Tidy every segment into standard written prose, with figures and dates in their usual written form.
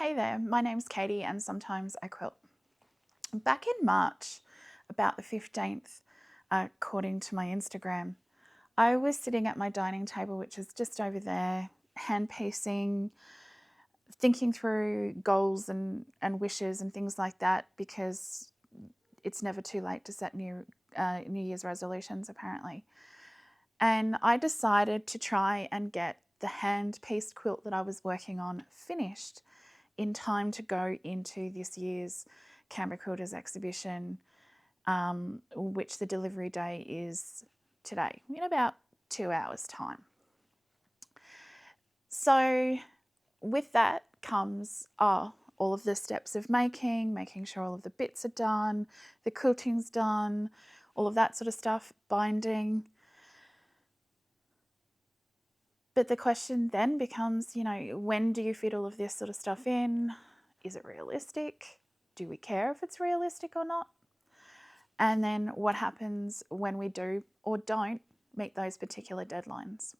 Hey there, my name's Katie and sometimes I quilt. Back in March, about the 15th, according to my Instagram, I was sitting at my dining table, which is just over there, hand piecing, thinking through goals and wishes and things like that, because it's never too late to set New Year's resolutions, apparently. And I decided to try and get the hand-pieced quilt that I was working on finished in time to go into this year's Canberra Quilters exhibition, which the delivery day is today, in about 2 hours' time. So with that comes all of the steps of making sure all of the bits are done, the quilting's done, all of that sort of stuff, binding. But the question then becomes, when do you fit all of this sort of stuff in? Is it realistic? Do we care if it's realistic or not? And then what happens when we do or don't meet those particular deadlines?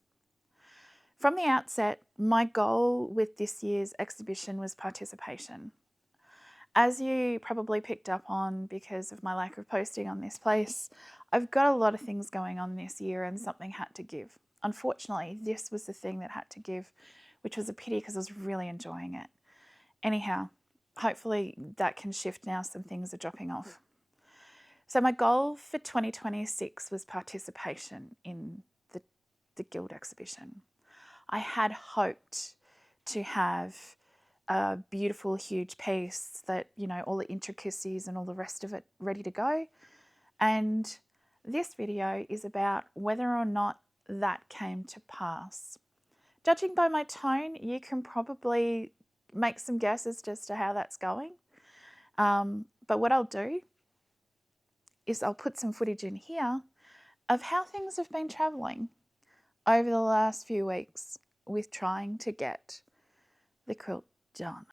From the outset, my goal with this year's exhibition was participation. As you probably picked up on because of my lack of posting on this place, I've got a lot of things going on this year and something had to give. Unfortunately, this was the thing that had to give, which was a pity because I was really enjoying it. Anyhow, hopefully that can shift now, some things are dropping off. So my goal for 2026 was participation in the Guild exhibition. I had hoped to have a beautiful, huge piece that, all the intricacies and all the rest of it ready to go. And this video is about whether or not that came to pass. Judging by my tone, you can probably make some guesses as to how that's going. But what I'll do is I'll put some footage in here of how things have been travelling over the last few weeks with trying to get the quilt done.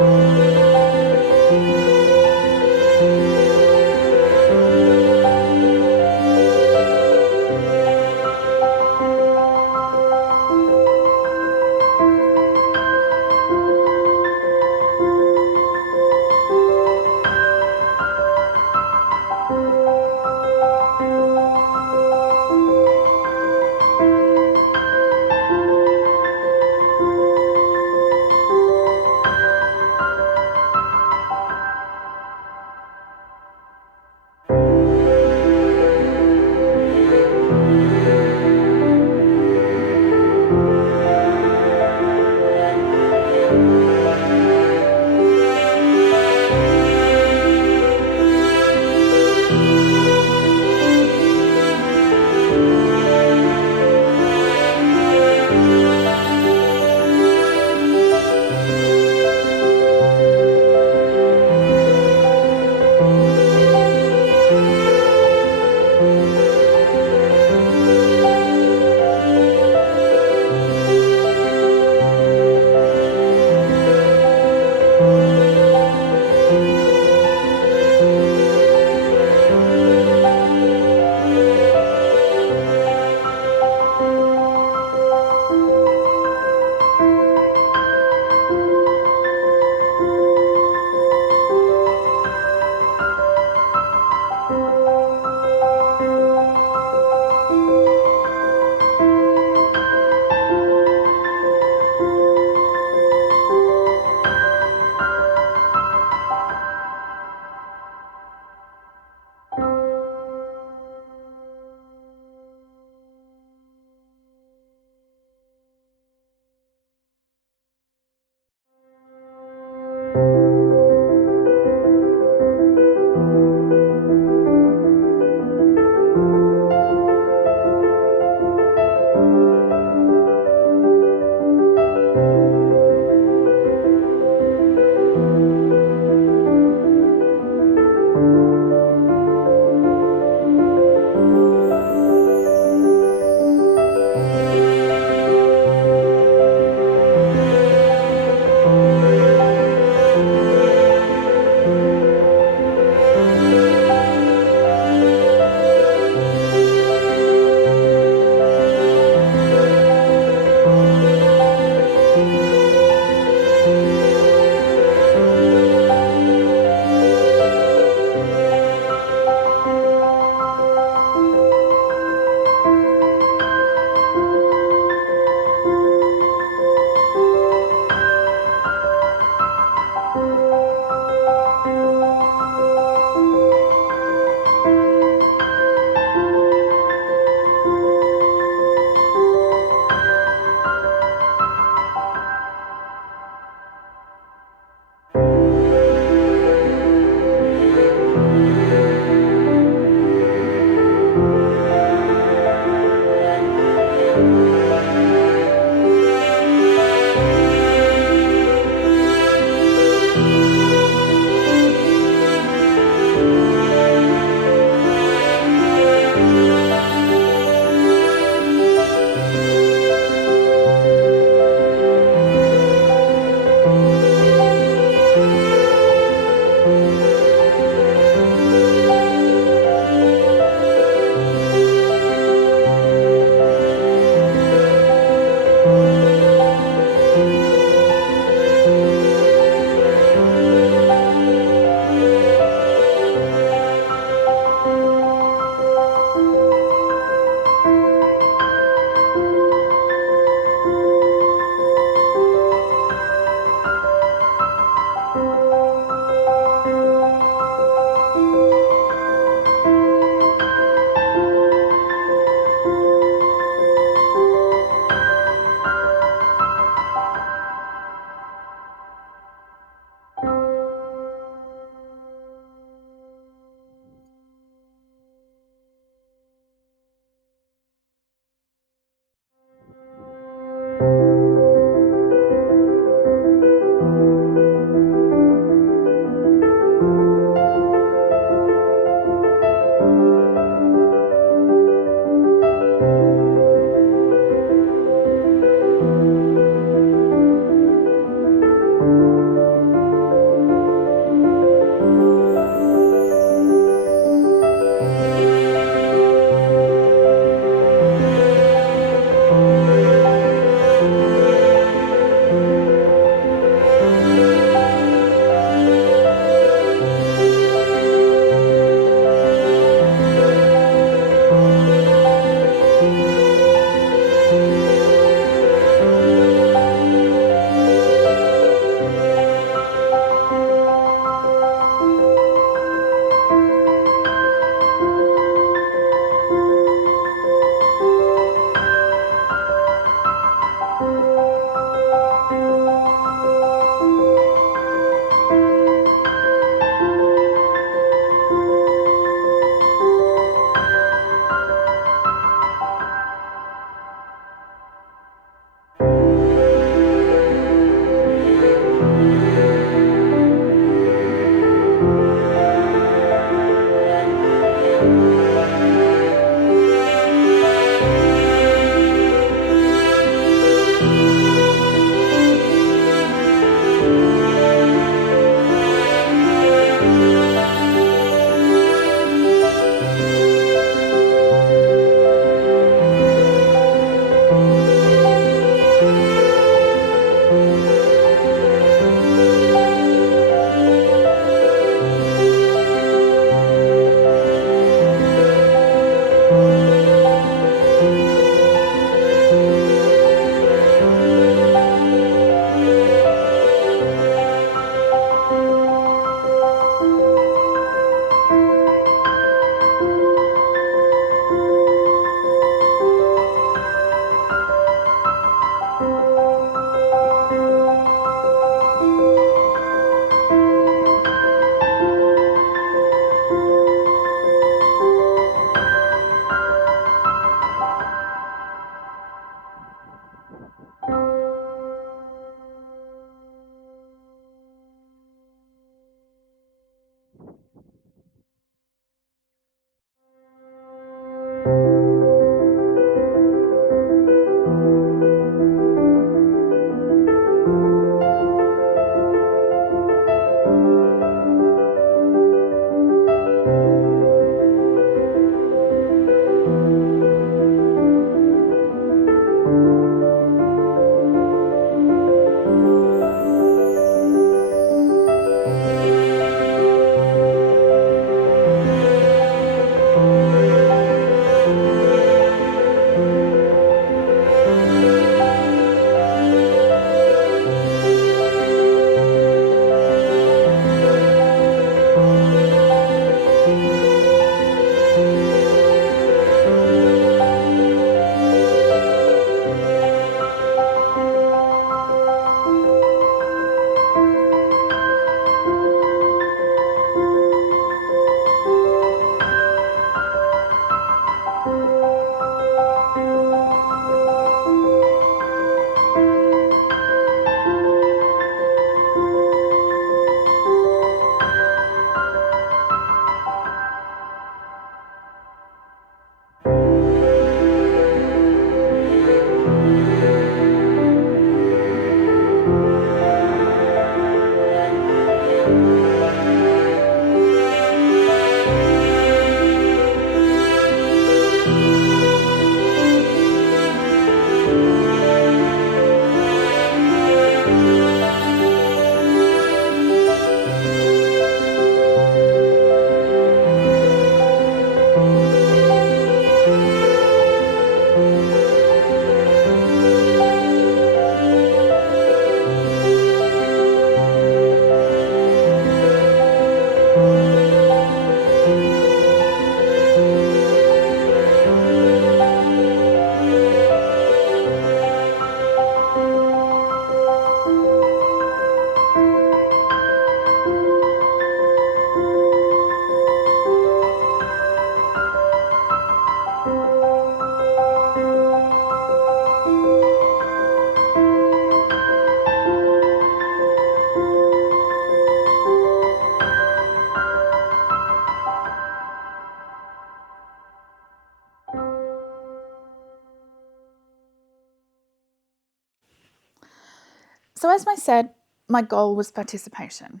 So as I said, my goal was participation.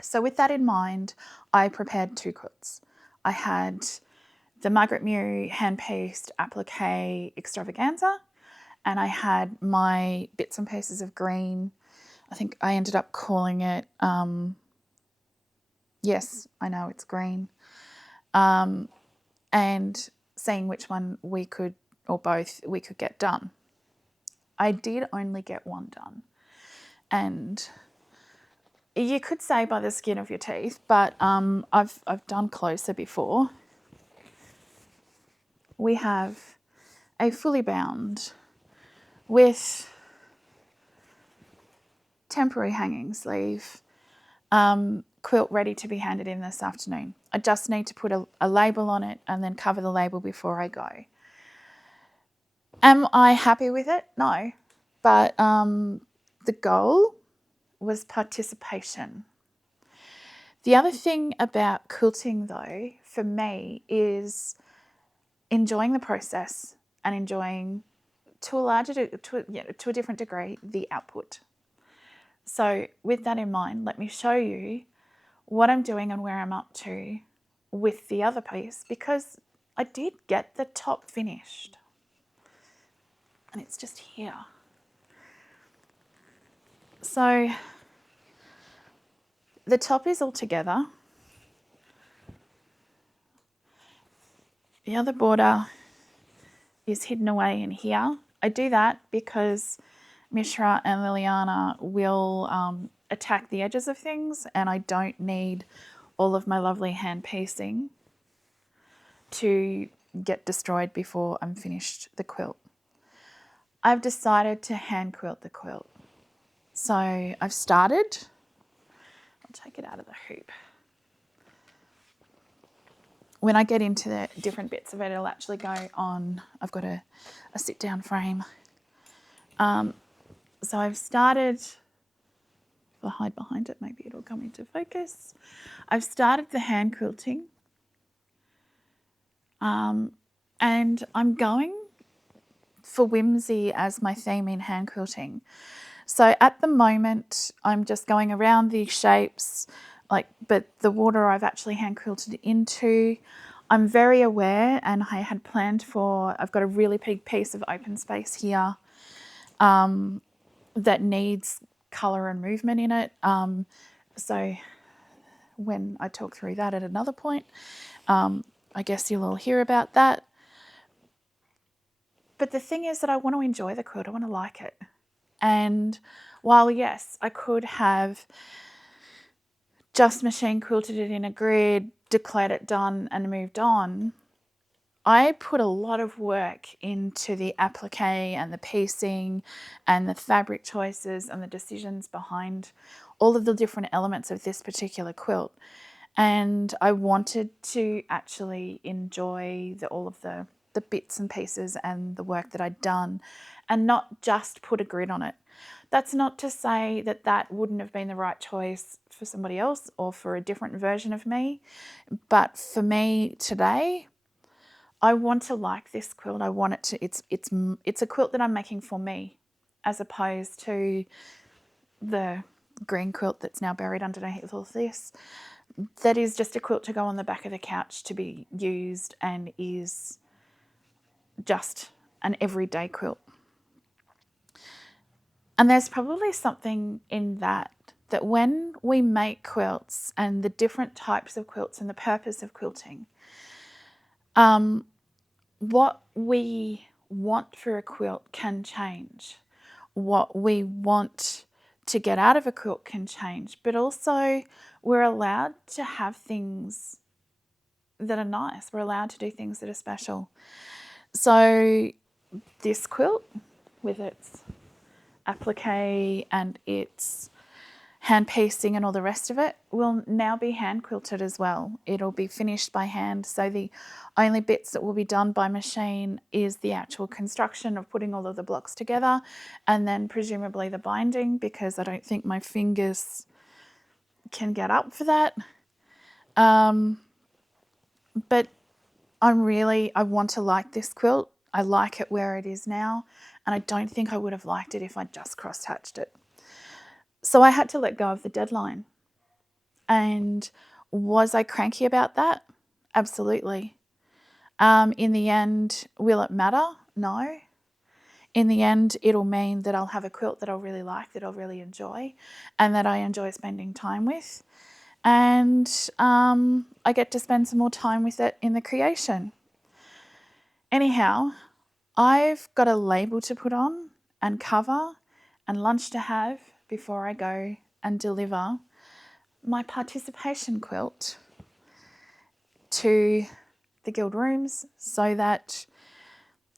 So with that in mind, I prepared 2 quilts. I had the Margaret Mew hand-pieced applique extravaganza, and I had my bits and pieces of green. I think I ended up calling it, yes, I know it's green, and seeing which one we could, or both, we could get done. I did only get one done, and you could say by the skin of your teeth, but I've done closer before. We have a fully bound with temporary hanging sleeve quilt ready to be handed in this afternoon. I just need to put a label on it and then cover the label before I go. Am I happy with it? No. But the goal was participation. The other thing about quilting, though, for me, is enjoying the process and enjoying, to a different degree, the output. So with that in mind, let me show you what I'm doing and where I'm up to with the other piece, because I did get the top finished. And it's just here. So the top is all together. The other border is hidden away in here. I do that because Mishra and Liliana will attack the edges of things, and I don't need all of my lovely hand piecing to get destroyed before I'm finished the quilt. I've decided to hand quilt the quilt. So I've started. I'll take it out of the hoop. When I get into the different bits of it, it'll actually go on. I've got a sit down frame. So I've started, if I hide behind it, maybe it'll come into focus. I've started the hand quilting. And I'm going for whimsy as my theme in hand quilting. So at the moment, I'm just going around these shapes, but the water I've actually hand quilted into. I'm very aware, and I had planned for, I've got a really big piece of open space here that needs colour and movement in it. So when I talk through that at another point, I guess you'll all hear about that. But the thing is that I want to enjoy the quilt. I want to like it. And while, yes, I could have just machine quilted it in a grid, declared it done and moved on, I put a lot of work into the applique and the piecing and the fabric choices and the decisions behind all of the different elements of this particular quilt. And I wanted to actually enjoy all of the bits and pieces and the work that I'd done, and not just put a grid on it. That's not to say that that wouldn't have been the right choice for somebody else or for a different version of me. But for me today, I want to like this quilt. I want it to, it's a quilt that I'm making for me, as opposed to the green quilt that's now buried underneath all of this. That is just a quilt to go on the back of the couch to be used, and is just an everyday quilt. And there's probably something in that when we make quilts and the different types of quilts and the purpose of quilting, what we want for a quilt can change. What we want to get out of a quilt can change, but also we're allowed to have things that are nice. We're allowed to do things that are special. So this quilt, with its applique and its hand piecing and all the rest of it, will now be hand quilted as well. It'll be finished by hand, so the only bits that will be done by machine is the actual construction of putting all of the blocks together, and then presumably the binding, because I don't think my fingers can get up for that. But I want to like this quilt. I like it where it is now, and I don't think I would have liked it if I just cross-hatched it. So I had to let go of the deadline. And was I cranky about that? Absolutely. In the end, will it matter? No. In the end, it'll mean that I'll have a quilt that I'll really like, that I'll really enjoy, and that I enjoy spending time with. And I get to spend some more time with it in the creation. Anyhow, I've got a label to put on and cover and lunch to have before I go and deliver my participation quilt to the guild rooms so that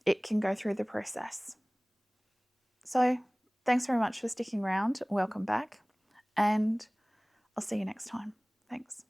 it can go through the process. So thanks very much for sticking around. Welcome back, and I'll see you next time. Thanks.